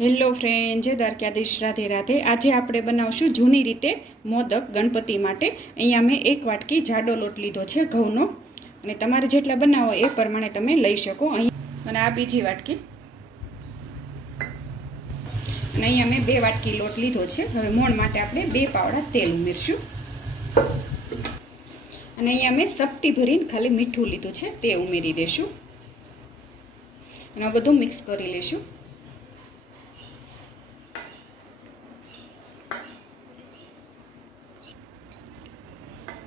Hello friend, જય દ્વારકાધીશ. રાધે રાધે. આજે આપણે બનાવશું જૂની રીતે મોદક ગણપતિ માટે. અહીંયા મેં એક વાટકી જાડો લોટ લીધો છે, ઘઉંનો. અને તમારે જેટલા બનાવો એ પ્રમાણે તમે લઈ શકો. અહીં અને આ બીજી વાટકી. અને અહીંયા મેં બે વાટકી લોટ લીધો છે. હવે મોણ માટે આપણે બે પાવડા તેલ ઉમેરશું. અને અહીંયા મેં સપટી ભરીને ખાલી મીઠું લીધું છે, તે ઉમેરી દઈશું અને બધું મિક્સ કરી લઈશું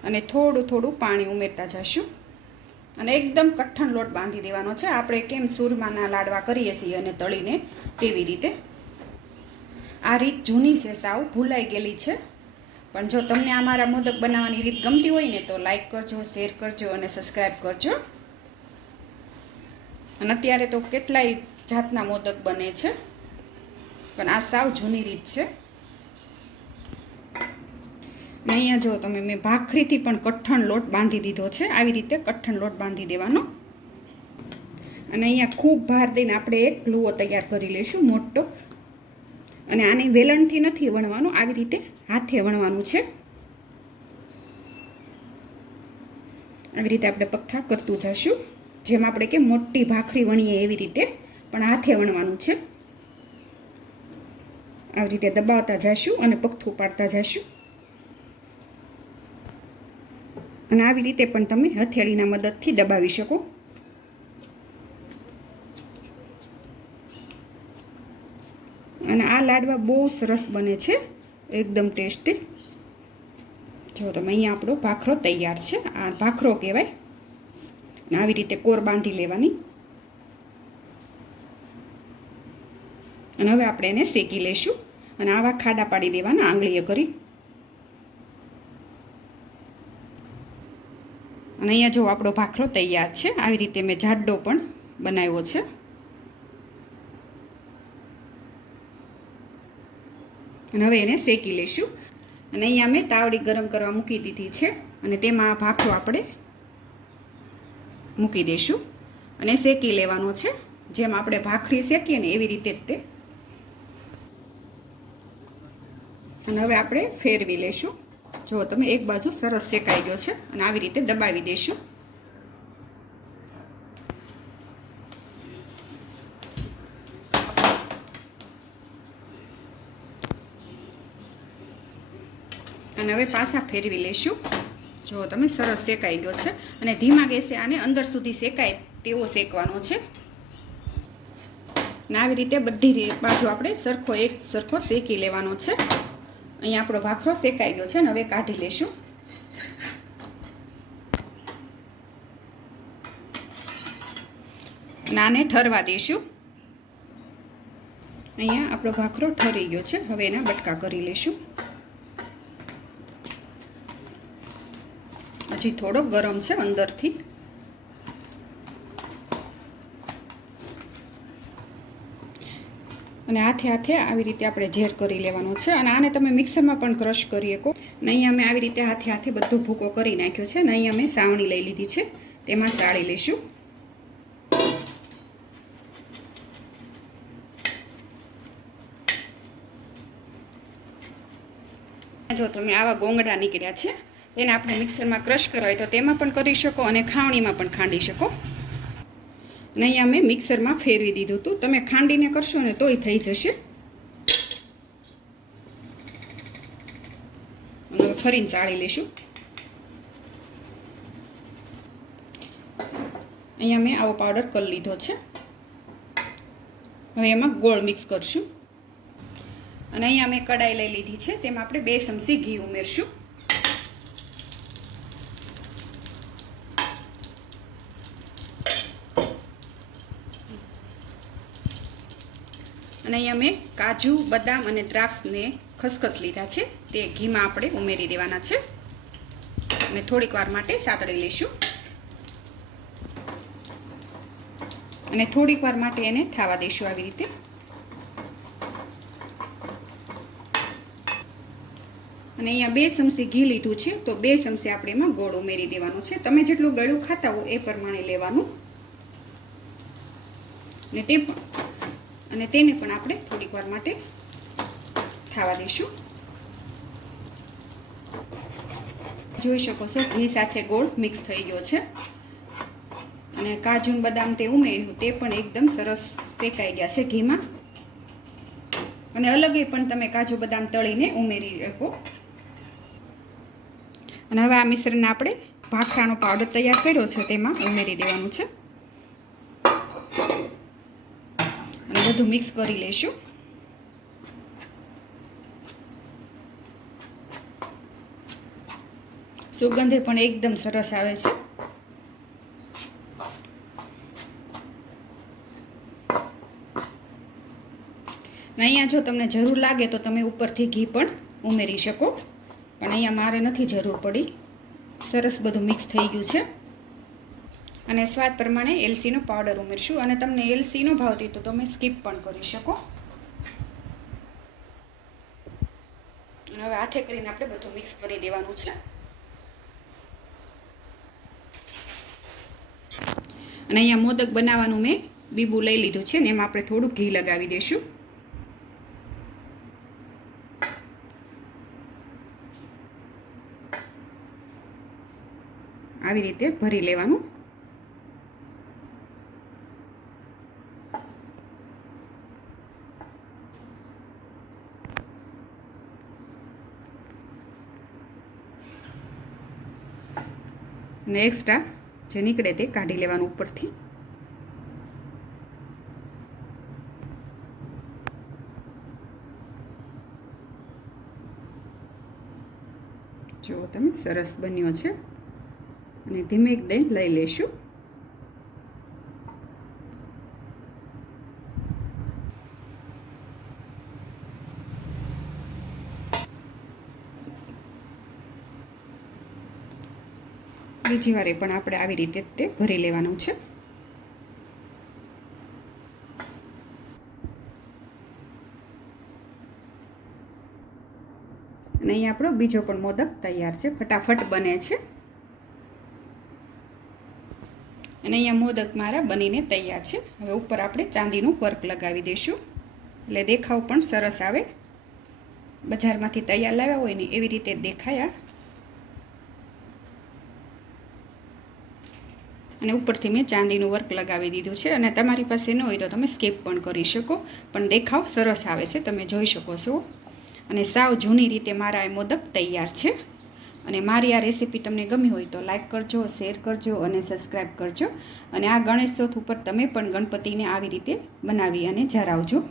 અને થોડું થોડું પાણી ઉમેરતા જશું. અને એકદમ કઠણ લોટ બાંધી દેવાનો છે. આપણે કેમ સૂરમાના લાડવા કરીએ છીએ અને તળીને તેવી રીતે. આ રીત જૂની છે સાવ ભૂલાઈ ગયેલી છે. પણ જો તમને આ મારા મોદક બનાવવાની રીત ગમતી હોય ને તો લાઈક કરજો શેર કરજો અને સબસ્ક્રાઈબ કરજો. અને અત્યારે તો કેટલાય જાતના મોદક બને છે. પણ આ સાવ જૂની રીત છે. અને અહીંયા જો તમે મેં ભાખરીથી પણ કઠણ લોટ બાંધી દીધો છે. આવી રીતે કઠણ લોટ બાંધી દેવાનો. અને અહીંયા ખૂબ ભાર દઈને આપણે એક લુઓ તૈયાર કરી લઈશું મોટો. અને આની વેલણથી નથી વણવાનું, આવી રીતે હાથે વણવાનું છે. આવી રીતે આપણે પથ્થા કરતું જશું. જેમ આપણે કે મોટી ભાખરી વણીએ એવી રીતે, પણ હાથે વણવાનું છે. આવી રીતે દબાવતા જશું અને પગથું પાડતા જશું. અને આવી રીતે પણ તમે હથેળીના મદદથી દબાવી શકો. અને આ લાડવા બહુ સરસ બને છે. એકદમ ટેસ્ટી. જો તમે અહીંયા આપણો ભાખરો તૈયાર છે. આ ભાખરો કહેવાય. અને આવી રીતે કોર બાંધી લેવાની. અને હવે આપણે એને શેકી લઈશું. અને આવા ખાડા પાડી દેવાના આંગળીએ કરી. અને અહીંયા જો આપણો ભાખરો તૈયાર છે, આવી રીતે મેં જાડો પણ બનાવ્યો છે. અને હવે એને શેકી લઈશું. અને અહીંયા મેં તાવડી ગરમ કરવા મૂકી દીધી છે અને તેમાં આ ભાખરો આપણે મૂકી દઈશું. અને શેકી લેવાનો છે, જેમ આપણે ભાખરી શેકીએ ને એવી રીતે જ તે. અને હવે આપણે ફેરવી લઈશું. જો તમે એક બાજુ સરસ શેકાઈ ગયો છે અને આવી રીતે દબાવી દેશું. અને હવે પાછા ફેરવી લઈશું જો તમે સરસ શેકાઈ ગયો છે અને ધીમા ગેસે આને અંદર સુધી શેકાય તેવો શેકવાનો છે. ને આવી રીતે બધી બાજુ આપણે સરખો એક સરખો શેકી લેવાનો છે. અહીંયા આપણો ભાખરો શેકાઈ ગયો છે ને હવે કાઢી લેશું. નાને ઠરવા દઈશું. અહીંયા આપણો ભાખરો ઠરી ગયો છે. હવે એના બટકા કરી લઈશું હજી થોડો ગરમ છે અંદરથી. અને હાથે હાથે આવી રીતે આપણે ઝેર કરી લેવાનો છે. અને આને તમે મિક્સરમાં પણ ક્રશ કરી શકો. નહીં અહીંયા મેં આવી રીતે હાથે હાથે બધો ભૂકો કરી નાખ્યો છે. નહીં અહીંયા મેં સાવણી લઈ લીધી છે. તેમાં સાળી લઈશું. જો તમે આવા ગોંગડા નીકળ્યા છે. એને આપણે મિક્સરમાં ક્રશ કરવા હોય તો તેમાં પણ કરી શકો અને ખાવણીમાં પણ ખાંડી શકો. અને અહીંયા મેં મિક્સરમાં ફેરવી દીધું હતું. તમે ખાંડીને કરશો ને તોય થઈ જશે. ફરીને ચાળી લઈશું અહીંયા મેં આવો પાવડર કરી લીધો છે. હવે એમાં ગોળ મિક્સ કરશું. અને અહીંયા મેં કડાઈ લઈ લીધી છે. તેમાં આપણે બે ચમચી ઘી ઉમેરશું. અને અહીંયા મેં કાજુ, બદામ અને દ્રાક્ષને ખસખસ લીધા છે. તે ઘીમાં આપણે ઉમેરી દેવાના છે. અને થોડીક વાર માટે સાતળી લઈશું. અને થોડીક વાર માટે એને થાવા દઈશું આવી રીતે. અને અહીંયા બે ચમચી ઘી લીધું છે, તો બે ચમચી આપણે એમાં ગોળ ઉમેરી દેવાનો છે. તમે જેટલું ગળ્યું ખાતા હો એ પ્રમાણે લેવાનું. ને તે અને તેને પણ આપણે થોડીક વાર માટે થવા દઈશું. જોઈ શકો છો, ઘી સાથે ગોળ મિક્સ થઈ ગયો છે. અને કાજુ બદામ તે ઉમેર્યું, તે પણ એકદમ સરસ શેકાઈ ગયા છે ઘીમાં. અને અલગે પણ તમે કાજુ બદામ તળીને ઉમેરી શકો. અને હવે આ મિશ્રણને આપણે ભાખરાનો પાવડર તૈયાર કર્યો છે, તેમાં ઉમેરી દેવાનું છે અને બધું મિક્સ કરી લઈશું સુગંધે પણ એકદમ સરસ આવે છે. અહીંયા જો તમને જરૂર લાગે તો તમે ઉપરથી ઘી પણ ઉમેરી શકો. પણ અહીંયા મારે નથી જરૂર પડી. સરસ બધું મિક્સ થઈ ગયું છે. અને સ્વાદ પ્રમાણે એલસીનો પાવડર ઉમેરશું અને તમને એલસીનો ભાવતી તો તમે સ્કીપ પણ કરી શકો. અને હવે હાથે કરીને આપણે બધું મિક્સ કરી દેવાનું છે. અને અહીંયા મોદક બનાવવાનું મેં બીબું લઈ લીધું છે ને એમાં આપણે થોડું ઘી લગાવી દઈશું આવી રીતે ભરી લેવાનું. અને એક્સ્ટ્રા જે નીકળે તે કાઢી લેવાનું ઉપરથી. જુઓ તમે સરસ બન્યો છે. અને ધીમે દહીં લઈ લેશું. બીજી વારે પણ આપણે આવી રીતે તે ભરી લેવાનું છે. અને અહીં આપણો બીજો પણ મોદક તૈયાર છે, ફટાફટ બને છે. અને અહીંયા મોદક મારા બનીને તૈયાર છે. હવે ઉપર આપણે ચાંદીનું વર્ક લગાવી દઈશું. એટલે દેખાવ પણ સરસ આવે. બજારમાંથી તૈયાર લાવ્યા હોય ને એવી રીતે દેખાયા. અને ઉપરથી મેં ચાંદીનું વર્ક લગાવી દીધું છે અને તમારી પાસે ન હોય તો તમે સ્કેપ પણ કરી શકો, પણ દેખાવ સરસ આવે છે, તમે જોઈ શકો છો. અને સાવ જૂની રીતે મારા એ મોદક તૈયાર છે. અને મારી આ રેસીપી તમને ગમી હોય તો લાઇક કરજો, શેર કરજો અને સબસ્ક્રાઈબ કરજો. અને આ ગણેશ ચોથ ઉપર તમે પણ ગણપતિને આવી રીતે બનાવી અને જરાવજો